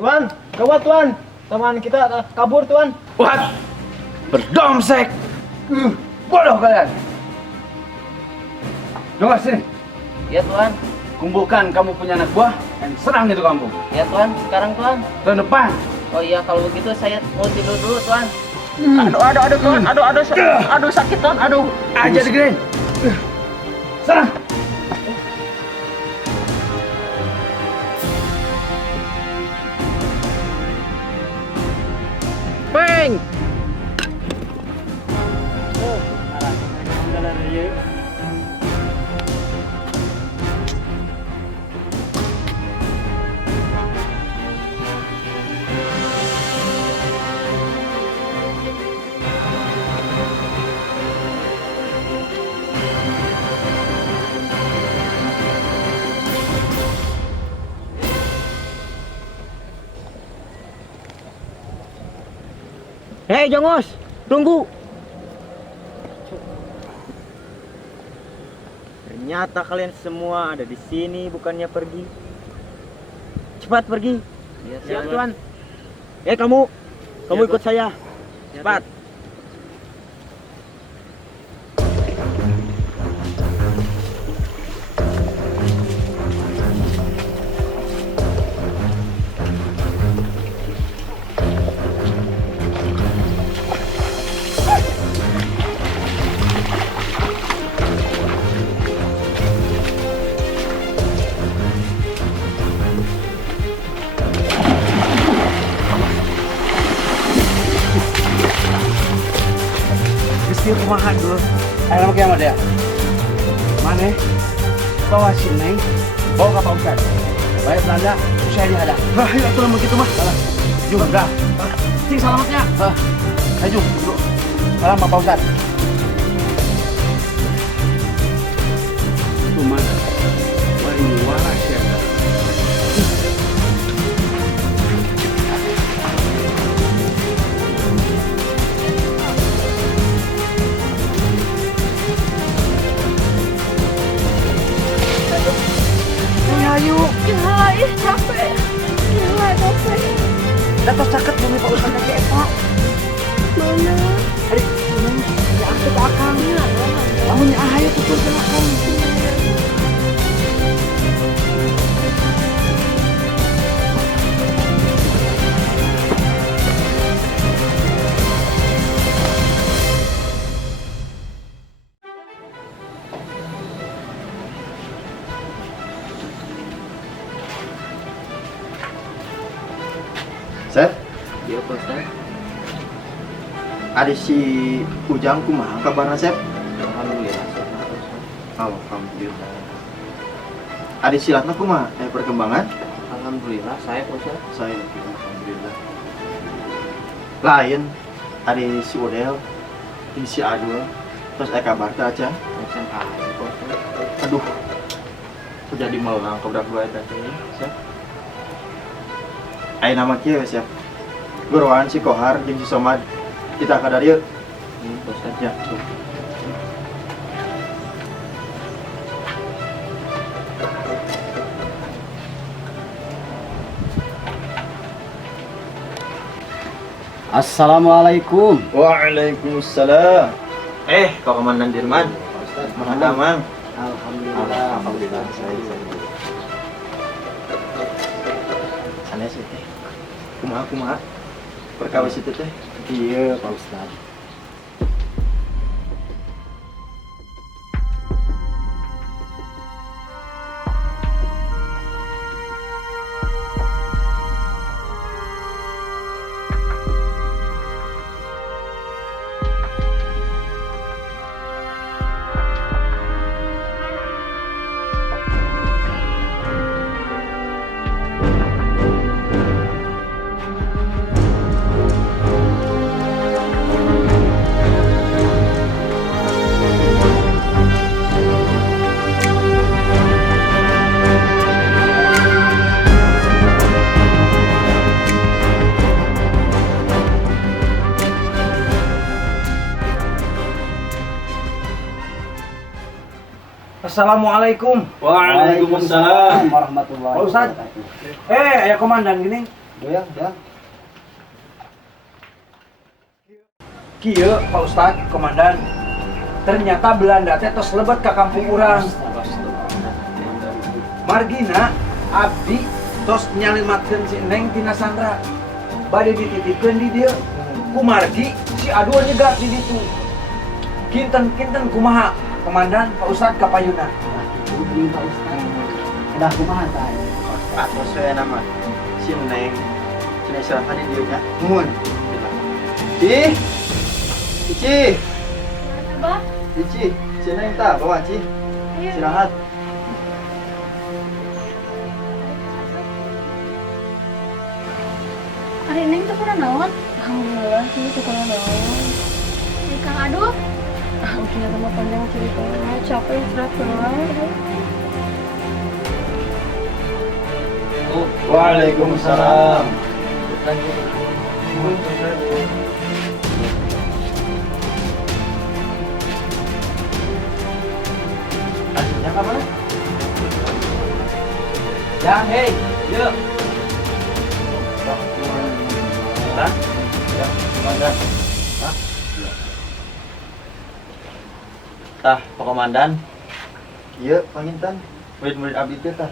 Tuan, gawat Tuan. Teman kita kabur Tuan. What? Berdomsek. Bodoh kalian. Coba sini. Ya Tuan. Kumpulkan kamu punya anak buah dan serang itu kampung. Ya Tuan, sekarang Tuan. Tahun depan. Oh iya, kalau begitu saya mau tidur dulu Tuan. Aduh Tuan, aduh sakit Tuan, aduh. Aja digerin. Serang. Peng. Hei Jongos, tunggu. Ternyata kalian semua ada di sini, bukannya pergi. Cepat pergi. Iya Siap Tuan. Kamu Ya, ikut saya. Cepat. Geus kumaha dulu. Ayo nama kiamat ya. Mana? Bawa si Neng. Bawa ke Pak Ustad. Baik Belanda, saya di ada. Wah, ya atuh begitu mah. Salah. Jum, dah. Cing selamatnya. Ayo, dulu. Salam Pak Ustad. Cuma bari waras ya. Ayo. Ya, capek. Ya, capek. Dapat caket bumi Pak Ustad lagi Eva. Mana? Adik, ya angkat ke akang. Lamun ayo tutur ke akang. Seth, Iya Pak Ustad. ada si Ujang kumaha kabarna Seth? Alhamdulillah sehat Ustad. Alhamdulillah. Ada si Latna kumaha? Perkembangan? Alhamdulillah saya Pak Ustad. Saya alhamdulillah. Lain ada si Odel, ini si Adul, terus kabar teh aja. Macam aja Pak Ustad. Aduh, jadi melang kebedak dua tadi. Seth. Ayo nama kieu Seth. Guruan si Kohar jeung si Somad kita ka dari Pak Ustad. ya. Assalamualaikum. Waalaikumsalam. Pak Komandan Dirman. Mana Mang? Alhamdulillah. Alhamdulillah. Sana sih teh. Kumaha? Perkawis itu teh. Iya Pak Ustad. Assalamualaikum. Waalaikumsalam warahmatullahi Pak Ustad. wabarakatuh. Ayah komandan gini. Ya, ya. Kieu Pak Ustad, Komandan. Ternyata Belanda teh tos lebet ka kampung urang. Margina abdi tos nyalimatkeun si Neng tina Sandra. Bade dititipkeun di dieu. Ku Margi si Adul nyegat di ditu. Kinten kumaha Komandan Pak Ustad ka payuna. Ini Pak Ustaz. Udah kumaha tah? Atau saya nama si Neng. Cina istirahat di dia nya. Nuhun. Ci. Cici. Abah, Cici. Si Neng tah bawa Ci. ayo. Istirahat. Hari Neng tuh kurang naon? Alhamdulillah sih tuh kurang naon. Si Kang Adul? Mungkin sama panjang ceritanya, capek istirahat keluar. Waalaikumsalam. Yang apa? Yang hei, yuk. Hah? Ya, Komandan. Hah? Tah, Pak Komandan. Iya, Panginten. Murid-murid abdi teh tah.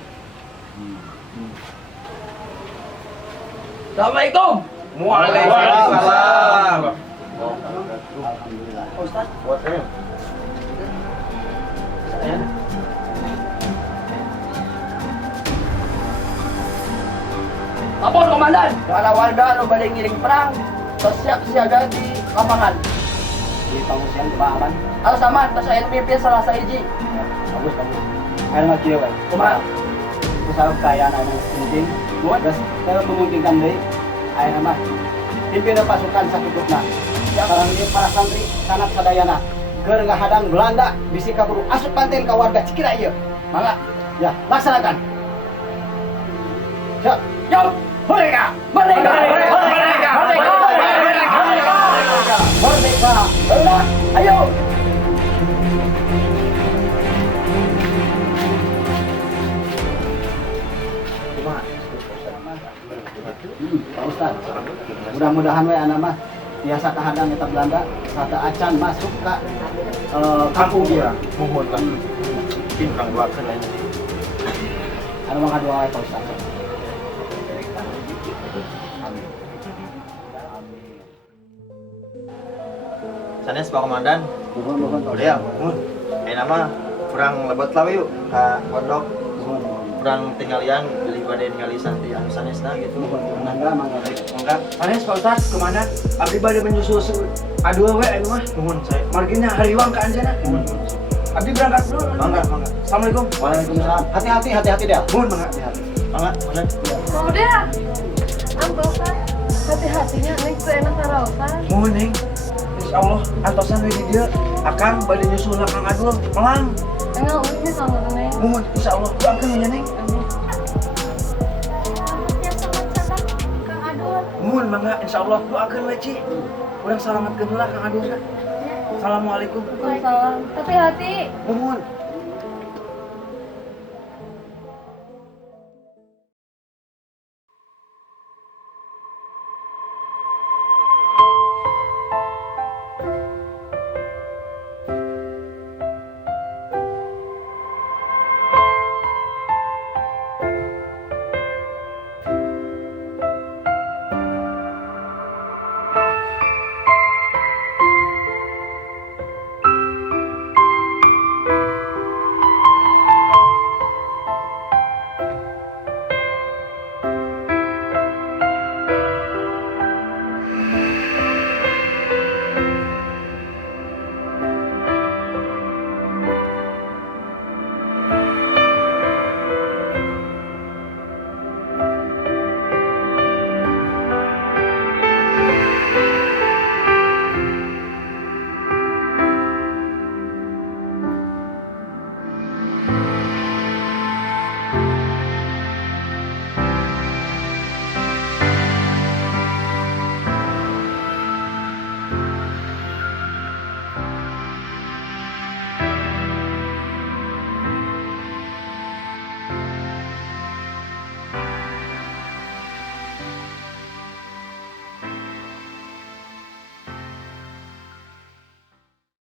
Assalamualaikum. Waalaikumsalam. Alhamdulillah. Ustaz, Buat saya. Saya. lapor komandan. Para warga nu bade ngiring perang, tos siap siaga di lapangan. Di pengungsian kebakaran. Alas aman, tos aya mimpin salah sahiji. Bagus, bagus. Aya mah kieu we. Kumaha? Usaha kekayaan anu penting. Buat terus memungkinkan deui aya mah pimpinan pasukan sakutupna. Sekarang ini para santri sangat sadayana. Keur ngahadang Belanda bisi kaburu asup panten ka warga Cikira ieu. Mangga, ya laksanakan. Siap. Yo, merdeka! Merdeka! Merdeka! Merdeka! Merdeka! Merdeka! Merdeka! Udah, ayo! Pak Ustaz, mudah-mudahan we anak mah biasa kahadang eta Belanda sata acan masuk ke kampung dia. Mohon lah. Mungkin orang doakan lain. Anu mangga doa we Pak Ustaz. Sanes Pak Komandan. Mohon Pak Udah ya. Nama kurang lebat lah yuk. Ka pondok. Kurang tinggalian beli bade ningali santri anu sanesna gitu. Mangga mangga baik. Mangga. Anes Pak Ustad, kemana? Abdi bade menyusul aduh we anu mah. Nuhun saya. Margina hariwang ka anjeunna. Nuhun. Abdi berangkat dulu. Mangga, mangga. Assalamualaikum. Waalaikumsalam. Hati-hati, hati-hati dia. Nuhun mangga. Mangga, Komandan. Udah. Ampun, Pak. Hati-hatinya Neng tuh enak sarausan. Nuhun Neng. Insyaallah antosan we di dieu akang bade nyusul Kang Adul melang. Enggak, uniknya sama Neng. Nuhun insyaallah doakeun nya Neng. Ya sama-sama, Kang Adul. Nuhun mangga insyaallah doakeun we Ci. Urang salamatkeun heula Kang Adul. Assalamualaikum. Waalaikumsalam. Hati-hati. Nuhun.